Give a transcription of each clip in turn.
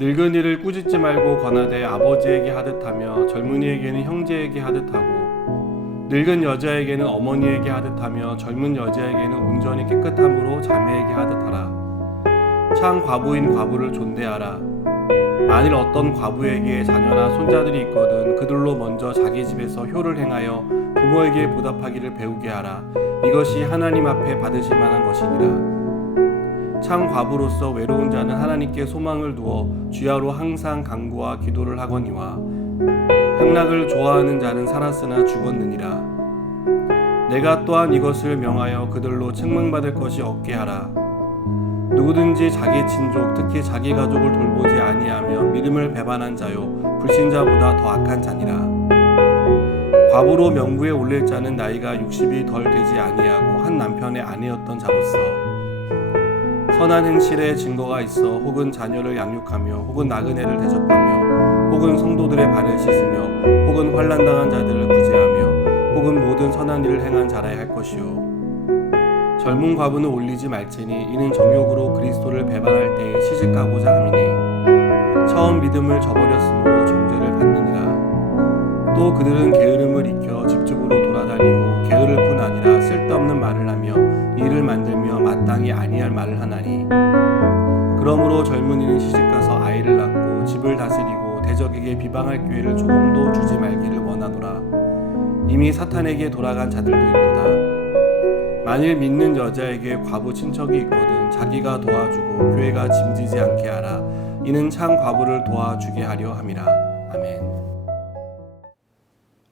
늙은이를 꾸짖지 말고 권하되 아버지에게 하듯하며 젊은이에게는 형제에게 하듯하고 늙은 여자에게는 어머니에게 하듯하며 젊은 여자에게는 온전히 깨끗함으로 자매에게 하듯하라. 참 과부인 과부를 존대하라. 만일 어떤 과부에게 자녀나 손자들이 있거든 그들로 먼저 자기 집에서 효를 행하여 부모에게 보답하기를 배우게 하라. 이것이 하나님 앞에 받으실 만한 것이니라. 참 과부로서 외로운 자는 하나님께 소망을 두어 주야로 항상 간구와 기도를 하거니와 향락을 좋아하는 자는 살았으나 죽었느니라. 내가 또한 이것을 명하여 그들로 책망받을 것이 없게 하라. 누구든지 자기 친족 특히 자기 가족을 돌보지 아니하며 믿음을 배반한 자요 불신자보다 더 악한 자니라. 과부로 명부에 올릴 자는 나이가 60이 덜 되지 아니하고 한 남편의 아내였던 자로서 선한 행실에 증거가 있어 혹은 자녀를 양육하며 혹은 나그네를 대접하며 혹은 성도들의 발을 씻으며 혹은 환난당한 자들을 구제하며 혹은 모든 선한 일을 행한 자라야 할 것이요 젊은 과부는 올리지 말지니 이는 정욕으로 그리스도를 배반할 때에 시집가고자 함이니 처음 믿음을 저버렸으므로 정죄를 받느니라. 또 그들은 게으름을 익혀 집집으로 돌아다니고 게으를 뿐 아니라 쓸데없는 말을 하며 일을 만들며 마땅히 아니할 말을 하나니 그러므로 젊은이는 시집가서 아이를 낳고 집을 다스리고 대적에게 비방할 기회를 조금도 주지 말기를 원하노라. 이미 사탄에게 돌아간 자들도 있도다. 만일 믿는 여자에게 과부 친척이 있거든 자기가 도와주고 교회가 짐지지 않게 하라. 이는 참 과부를 도와주게 하려 함이라. 아멘.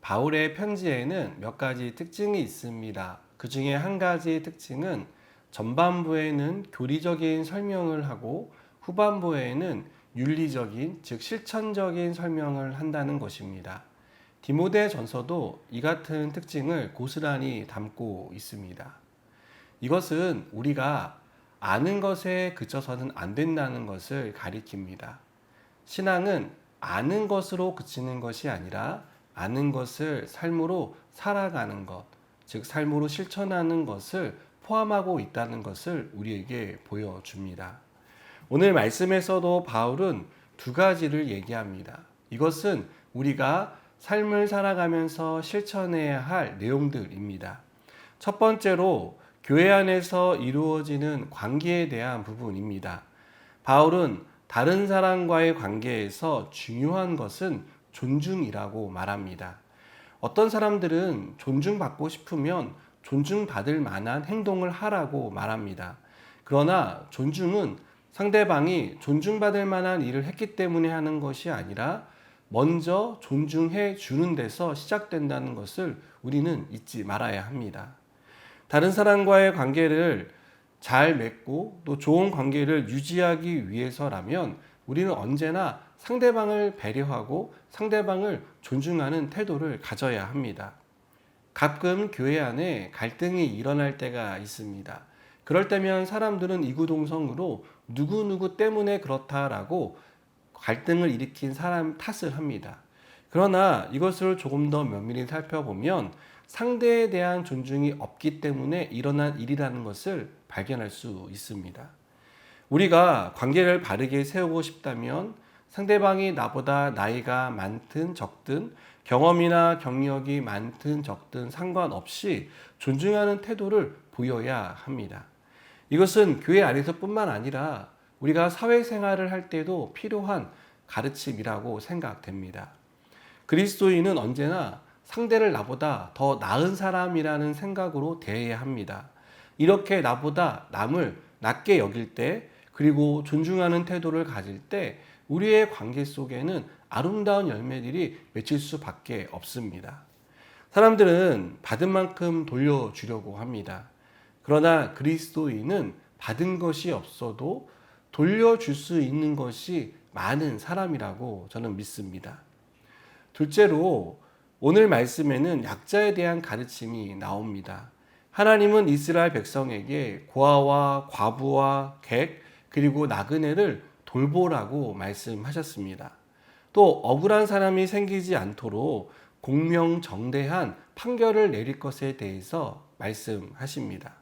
바울의 편지에는 몇 가지 특징이 있습니다. 그 중에 한 가지 특징은 전반부에는 교리적인 설명을 하고 후반부에는 윤리적인, 즉 실천적인 설명을 한다는 것입니다. 디모데전서도 이 같은 특징을 고스란히 담고 있습니다. 이것은 우리가 아는 것에 그쳐서는 안 된다는 것을 가리킵니다. 신앙은 아는 것으로 그치는 것이 아니라 아는 것을 삶으로 살아가는 것, 즉 삶으로 실천하는 것을 포함하고 있다는 것을 우리에게 보여줍니다. 오늘 말씀에서도 바울은 두 가지를 얘기합니다. 이것은 우리가 삶을 살아가면서 실천해야 할 내용들입니다. 첫 번째로 교회 안에서 이루어지는 관계에 대한 부분입니다. 바울은 다른 사람과의 관계에서 중요한 것은 존중이라고 말합니다. 어떤 사람들은 존중받고 싶으면 존중받을 만한 행동을 하라고 말합니다. 그러나 존중은 상대방이 존중받을 만한 일을 했기 때문에 하는 것이 아니라 먼저 존중해 주는 데서 시작된다는 것을 우리는 잊지 말아야 합니다. 다른 사람과의 관계를 잘 맺고 또 좋은 관계를 유지하기 위해서라면 우리는 언제나 상대방을 배려하고 상대방을 존중하는 태도를 가져야 합니다. 가끔 교회 안에 갈등이 일어날 때가 있습니다. 그럴 때면 사람들은 이구동성으로 누구누구 때문에 그렇다라고 갈등을 일으킨 사람 탓을 합니다. 그러나 이것을 조금 더 면밀히 살펴보면 상대에 대한 존중이 없기 때문에 일어난 일이라는 것을 발견할 수 있습니다. 우리가 관계를 바르게 세우고 싶다면 상대방이 나보다 나이가 많든 적든 경험이나 경력이 많든 적든 상관없이 존중하는 태도를 보여야 합니다. 이것은 교회 안에서 뿐만 아니라 우리가 사회생활을 할 때도 필요한 가르침이라고 생각됩니다. 그리스도인은 언제나 상대를 나보다 더 나은 사람이라는 생각으로 대해야 합니다. 이렇게 나보다 남을 낮게 여길 때 그리고 존중하는 태도를 가질 때 우리의 관계 속에는 아름다운 열매들이 맺힐 수밖에 없습니다. 사람들은 받은 만큼 돌려주려고 합니다. 그러나 그리스도인은 받은 것이 없어도 돌려줄 수 있는 것이 많은 사람이라고 저는 믿습니다. 둘째로 오늘 말씀에는 약자에 대한 가르침이 나옵니다. 하나님은 이스라엘 백성에게 고아와 과부와 객 그리고 나그네를 돌보라고 말씀하셨습니다. 또 억울한 사람이 생기지 않도록 공명정대한 판결을 내릴 것에 대해서 말씀하십니다.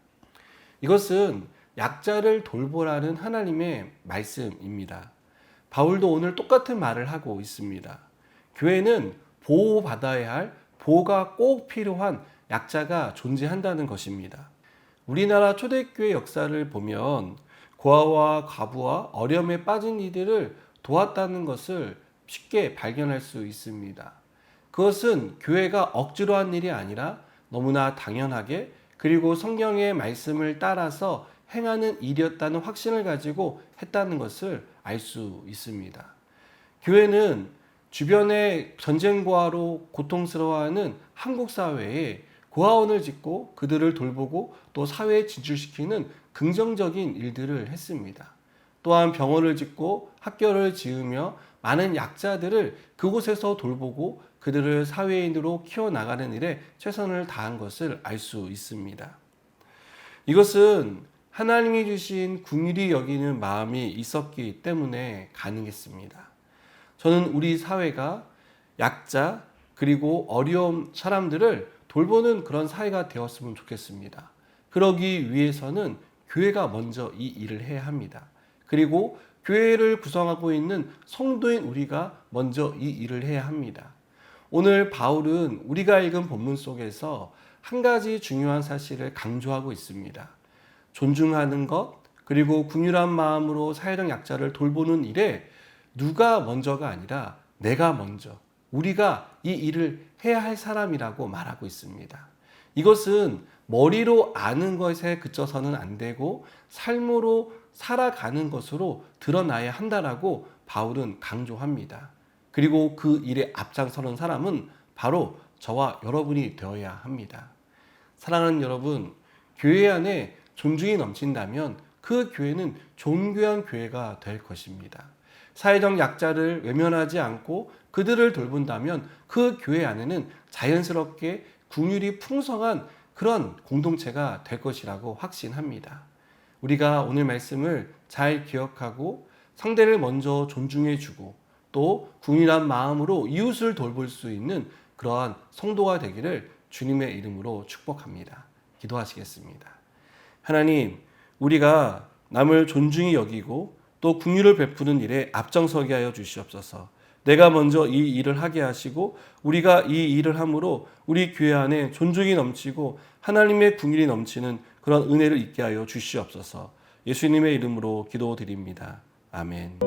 이것은 약자를 돌보라는 하나님의 말씀입니다. 바울도 오늘 똑같은 말을 하고 있습니다. 교회는 보호받아야 할 보호가 꼭 필요한 약자가 존재한다는 것입니다. 우리나라 초대교회 역사를 보면 고아와 과부와 어려움에 빠진 이들을 도왔다는 것을 쉽게 발견할 수 있습니다. 그것은 교회가 억지로 한 일이 아니라 너무나 당연하게 그리고 성경의 말씀을 따라서 행하는 일이었다는 확신을 가지고 했다는 것을 알 수 있습니다. 교회는 주변의 전쟁고아로 고통스러워하는 한국 사회에 고아원을 짓고 그들을 돌보고 또 사회에 진출시키는 긍정적인 일들을 했습니다. 또한 병원을 짓고 학교를 지으며 많은 약자들을 그곳에서 돌보고 그들을 사회인으로 키워나가는 일에 최선을 다한 것을 알 수 있습니다. 이것은 하나님이 주신 긍휼히 여기는 마음이 있었기 때문에 가능했습니다. 저는 우리 사회가 약자 그리고 어려운 사람들을 돌보는 그런 사회가 되었으면 좋겠습니다. 그러기 위해서는 교회가 먼저 이 일을 해야 합니다. 그리고 교회를 구성하고 있는 성도인 우리가 먼저 이 일을 해야 합니다. 오늘 바울은 우리가 읽은 본문 속에서 한 가지 중요한 사실을 강조하고 있습니다. 존중하는 것, 그리고 긍휼한 마음으로 사회적 약자를 돌보는 일에 누가 먼저가 아니라 내가 먼저, 우리가 이 일을 해야 할 사람이라고 말하고 있습니다. 이것은 머리로 아는 것에 그쳐서는 안 되고 삶으로 살아가는 것으로 드러나야 한다라고 바울은 강조합니다. 그리고 그 일에 앞장서는 사람은 바로 저와 여러분이 되어야 합니다. 사랑하는 여러분, 교회 안에 존중이 넘친다면 그 교회는 존귀한 교회가 될 것입니다. 사회적 약자를 외면하지 않고 그들을 돌본다면 그 교회 안에는 자연스럽게 긍휼이 풍성한 그런 공동체가 될 것이라고 확신합니다. 우리가 오늘 말씀을 잘 기억하고 상대를 먼저 존중해주고 또 긍휼한 마음으로 이웃을 돌볼 수 있는 그러한 성도가 되기를 주님의 이름으로 축복합니다. 기도하시겠습니다. 하나님, 우리가 남을 존중히 여기고 또 긍휼을 베푸는 일에 앞장서게 하여 주시옵소서. 내가 먼저 이 일을 하게 하시고 우리가 이 일을 함으로 우리 교회 안에 존중이 넘치고 하나님의 긍휼이 넘치는 그런 은혜를 있게 하여 주시옵소서. 예수님의 이름으로 기도드립니다. 아멘.